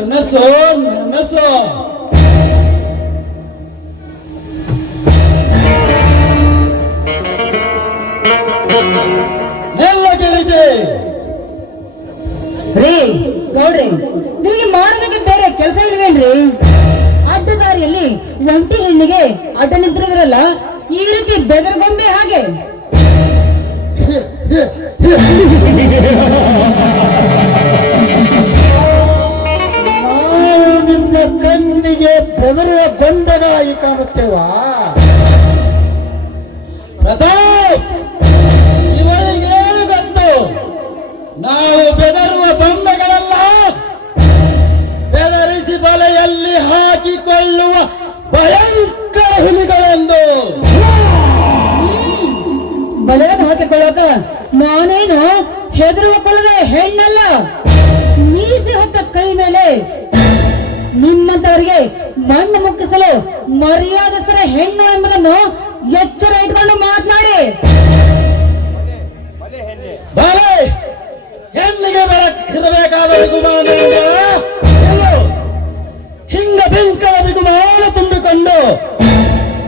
ನನಸೋ ಎಲ್ಲ ಗಿರಿಜೆ ರೀ ಗೌಡ್ರಿ ನಿಮಗೆ ಮಾಡೋದಕ್ಕೆ ಬೇರೆ ಕೆಲಸ ಇಲ್ವೇನ್ರಿ? ಅಡ್ಡ ದಾರಿಯಲ್ಲಿ ಒಂಟಿ ಹೆಣ್ಣಿಗೆ ಅಡ್ಡ ನಿಂತಿರಲ್ಲ ಈ ರೀತಿ ಬೆದರ್ ಬೊಂಬೆ ಹಾಗೆ? ಬೆದರುವ ಗೊಂಡನಾಗಿ ಕಾಣುತ್ತೇವಾ? ಪ್ರತಾಪ್ ಇವರಿಗೇನು ಗೊತ್ತು? ನಾವು ಬೆದರುವ ಬೊಂಬೆಗಳಲ್ಲ. ಬೆದರಿಸಿ ಬಲೆಯಲ್ಲಿ ಹಾಕಿಕೊಳ್ಳುವ ಭಯಂಕರ ಹುಲಿಗಳೆಂದು. ಬಲೆಯನ್ನು ಹಾಕಿಕೊಳ್ಳಕ ನಾನೇನು ಹೆದರುವ ಕೊಲ್ಲದ ಹೆಣ್ಣಲ್ಲ? ಮೀಸಿ ಹೊತ್ತ ಕೈ ಮೇಲೆ ನಿಮ್ಮಂತವರಿಗೆ ಮಣ್ಣು ಮುಕ್ಕಿಸಲು ಮರ್ಯಾದಸ್ಥರ ಹೆಣ್ಣು ಎಂಬುದನ್ನು ಎಚ್ಚರ ಇಟ್ಕೊಂಡು ಮಾತನಾಡಿ. ಹೆಣ್ಣಿಗೆ ಇರಬೇಕಾದ ಬಿಗುಮಾನ ಹಿಂಗ ಬೆಂಕದ ಬಿಗುಮಾನ ತುಂಬಿಕೊಂಡು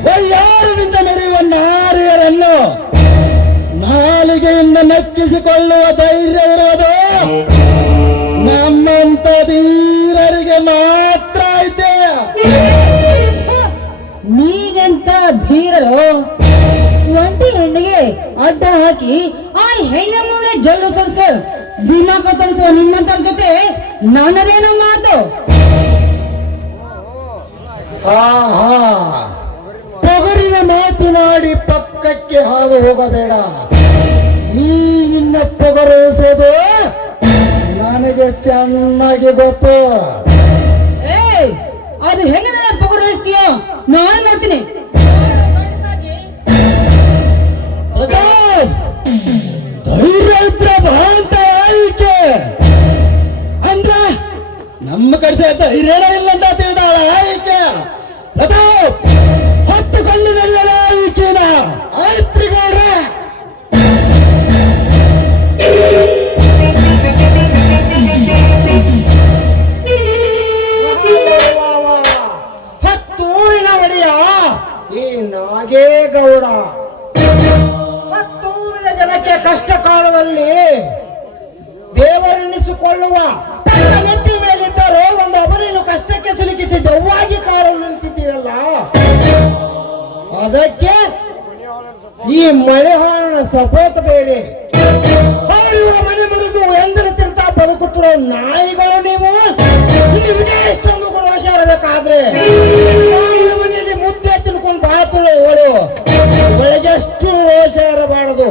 ವಯ್ಯಾರದಿಂದ ಮೆರೆಯುವ ನಾರಿಯರನ್ನು ನಾಲಿಗೆಯಿಂದ ನಕ್ಕಿಸಿಕೊಳ್ಳುವ ಧೈರ್ಯ ಇರುವುದು ನಮ್ಮಂತ ಧೀರರು ಒಂಟಿ ಹೆಣ್ಣಿಗೆ ಅಡ್ಡ ಹಾಕಿ ಆ ಹೆಣ್ಣ ಮುಂದೆ ಜಲ್ಲು ಸರ್ಸ. ದಿಮಾಕ ತಲ್ಸುವ ನಿಮ್ಮಂತರ ಜೊತೆ ನನ್ನದೇನೋ ಮಾತು. ಆಹಾ. ಮಾತು ಮಾತನಾಡಿ ಪಕ್ಕಕ್ಕೆ ಹಾದು ಹೋಗಬೇಡ. ನೀ ನಿನ್ನ ಪೊಗರಿಸೋದು ನನಗೆ ಚೆನ್ನಾಗಿ ಗೊತ್ತು. ಅದು ಹೆಂಗ ಪಗರಿಸ್ತೀಯೋ ನಾನು ನೋಡ್ತೀನಿ ಪ್ರತಾಪ್ ಧೈರ್ಯ ಇದ್ರೆ ಭಾಂತ ಆಯ್ಕೆ ಅಂದ್ರ ನಮ್ಮ ಕಡೆ ಧೈರ್ಯನೇ ಇಲ್ಲ ಅಂತ ತಿಳಿದಾಳ ಆಯ್ಕೆ ಪ್ರತಾಪ್ ಹೊತ್ತುಕೊಂಡು ನಡೆಯಲ ಕಷ್ಟ ಕಾಲದಲ್ಲಿ ದೇವರೆನಿಸಿಕೊಳ್ಳುವ ನೆತ್ತಿ ಮೇಲಿದ್ದರೂ ಒಂದು ಅವರನ್ನು ಕಷ್ಟಕ್ಕೆ ಸಿಲುಕಿಸಿ ದೆವ್ವಾಗಿ ಕಾಲು ನಿಂತಿದ್ದೀರಲ್ಲ? ಅದಕ್ಕೆ ಈ ಮಳೆಹಾರನ ಸಪೋತ ಬೇರೆ. ಮನೆ ಮುರಿದು ಎಂದಿರುತ್ತಿರ್ತಾ ಬದುಕುತ್ತಿರೋ ನಾಯಿಗಳು ನೀವು? ಎಷ್ಟೊಂದು ರೋಷ ಇರಬೇಕಾದ್ರೆ ಮುದ್ದೆ ತಿನ್ಕೊಂಡು ಬಾತುಳು ಅವಳು ಬೆಳಗ್ಗೆಷ್ಟು ರೋಷ ಇರಬಾರದು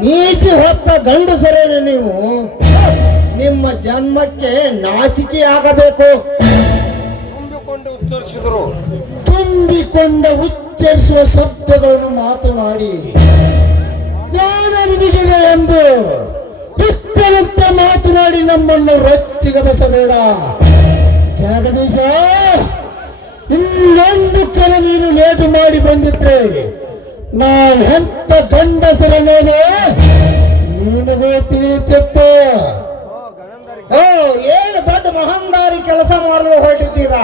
ಮೀಸಿ ಹೊತ್ತ ಗಂಡಸರೇನೆ ನೀವು? ನಿಮ್ಮ ಜನ್ಮಕ್ಕೆ ನಾಚಿಕೆ ಆಗಬೇಕು. ತುಂಬಿಕೊಂಡ ಉಚ್ಚರಿಸುವ ಶಬ್ದಗಳನ್ನು ಮಾತನಾಡಿ. ಜ್ಞಾನ ನಿಮಗಿದೆ ಎಂದು ಇಷ್ಟಂತ ಮಾತನಾಡಿ ನಮ್ಮನ್ನು ರೊಚ್ಚಿಗಮಿಸಬೇಡ ಜಗದೀಶ ಇನ್ನೊಂದು ಕ್ಷಣ ನೀನು ಲೇಟು ಮಾಡಿ ಬಂದಿದ್ರೆ ನಾವು ಎಂತ ಮೇಲೆ ನಿನಗೂ ತಿಳಿಯುತ್ತಿತ್ತು ಓ, ಏನು ದೊಡ್ಡ ಮಹಂದಾರಿ ಕೆಲಸ ಮಾಡಲು ಹೊರಟಿದ್ದೀರಾ?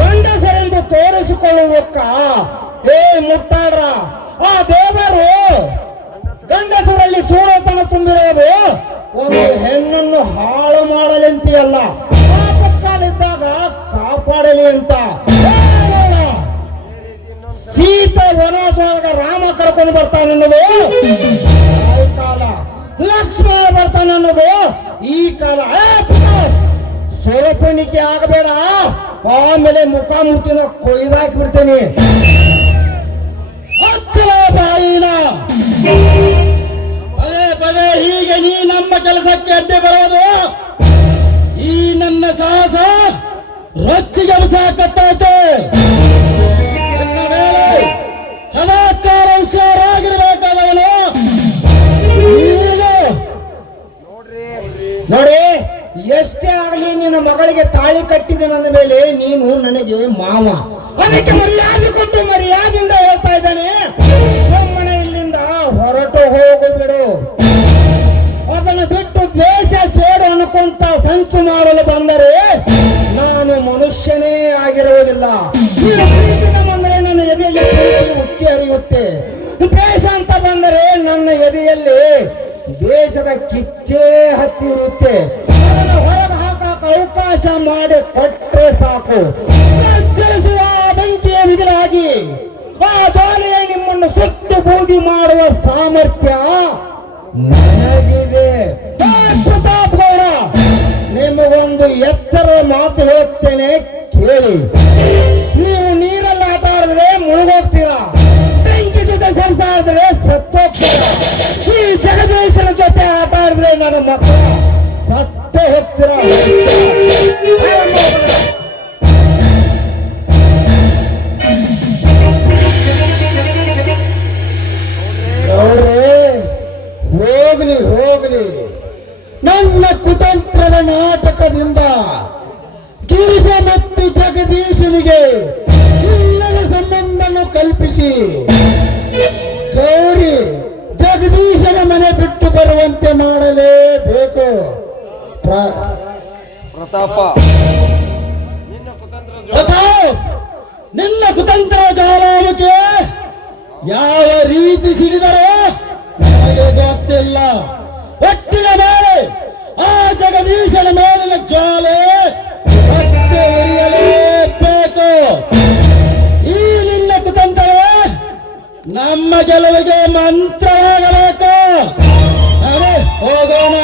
ಗಂಡಸರೆಂದು ತೋರಿಸಿಕೊಳ್ಳುವಕ್ಕ? ಏ, ಮುಟ್ಟಾಡ್ರ. ಆ ದೇವರು ಗಂಡಸರಲ್ಲಿ ಸೂರತನ ತುಂಬಿರೋದು ಒಂದು ಹೆಣ್ಣನ್ನು ಹಾಳು ಮಾಡಲೆಂತಿಯಲ್ಲ ಕಾಲಿದ್ದಾಗ ಕಾಪಾಡಲಿ ಅಂತ. ವನವಾಸವಾಗ ರಾಮ ಕರ್ಕೊಂಡು ಬರ್ತಾನೆ ಅನ್ನೋದು. ಈ ಕಾಲ ಲಕ್ಷ್ಮಣ ಬರ್ತಾನೆ ಅನ್ನೋದು. ಈ ಕಾಲ ಸ್ವರಪಣಿಕೆ ಆಗಬೇಡ. ಆಮೇಲೆ ಮುಖಾಮುಖಿನ ಕೊಯ್ದಾಕಿ ಬಿಡ್ತೇನೆ ಹಚ್ಚಲ ಬಾಯಿನ ಪದೇ ಪದೇ ಹೀಗೆ ನೀ ನಮ್ಮ ಕೆಲಸಕ್ಕೆ ಅಡ್ಡಿ ಬರೋದು? ಈ ನನ್ನ ಸಾಹಸ ರೊಚ್ಚಿಗೆ ಸಾಕತ್ತಾಯ್ತು ತಾಳಿ ಕಟ್ಟಿದ ನನ್ನ ಮೇಲೆ, ನೀನು ನನಗೆ ಮಾವ. ಅದಕ್ಕೆ ಮರ್ಯಾದೆ ಕೊಟ್ಟು ಮರ್ಯಾದಿಂದ ಹೇಳ್ತಾ ಇದ್ದಾನೆ. ಸುಮ್ಮನೆ ಇಲ್ಲಿಂದ ಹೊರಟು ಹೋಗು ಬಿಡು. ಅದನ್ನು ಬಿಟ್ಟು ದ್ವೇಷ, ಸೇಡು ಅನ್ಕೊಂತ ಸಂಚು ಮಾಡಲು ಬಂದರೆ ನಾನು ಮನುಷ್ಯನೇ ಆಗಿರುವುದಿಲ್ಲ. ಬಂದರೆ ನನ್ನ ಎದೆಯಲ್ಲಿ ಉಕ್ಕಿ ಹರಿಯುತ್ತೆ. ದ್ವೇಷ ಅಂತ ಬಂದರೆ ನನ್ನ ಎದೆಯಲ್ಲಿ ದೇಶದ ಕಿಚ್ಚೇ ಹತ್ತಿರುತ್ತೆ. ಹೊರಗೆ ಅವಕಾಶ ಮಾಡಿ ಕೊಟ್ಟರೆ ಸಾಕು. ಪ್ರಜ್ವಲಿಸುವ ಬೆಂಕಿಯ ಬಿಗಿಲಾಗಿ ಆ ಜಾಲಿಯ ನಿಮ್ಮನ್ನು ಸುಟ್ಟು ಬೂದಿ ಮಾಡುವ ಸಾಮರ್ಥ್ಯ ನನಗಿದೆ. ಪ್ರತಾಪ್ ಗೌಡ, ನಿಮಗೊಂದು ಎತ್ತರ ಮಾತು ಹೇಳ್ತೇನೆ ಕೇಳಿ. ನೀವು ನೀರಲ್ಲಿ ಆಟ ಆಡಿದ್ರೆ ಮುಳುಗೋಗ್ತೀರಾ? ಬೆಂಕಿ ಜೊತೆ ಸಂಸಾರಿದ್ರೆ ಸತ್ತೋಗ್ತೀರಾ? ಈ ಜಗದೀಶನ ಜೊತೆ ಆಟ ಆಡಿದ್ರೆ ನನ್ನ ಮಕ್ಕಳು ಸತ್ತೇ ಯಾವ ರೀತಿ ಸಿಡಿದರೆ ನನಗೆ ಗೊತ್ತಿಲ್ಲ ಒಟ್ಟಿನ ಮೇಲೆ ಆ ಜಗದೀಶನ ಮೇಲಿನ ಜ್ವಾಲೆ ಉರಿಯಲೇಬೇಕು. ಈ ನಿನ್ನ ಕುತಂತ್ರವೇ ನಮ್ಮ ಗೆಲುವಿಗೆ ಮಂತ್ರವಾಗಬೇಕು. ಹೋಗೋಣ.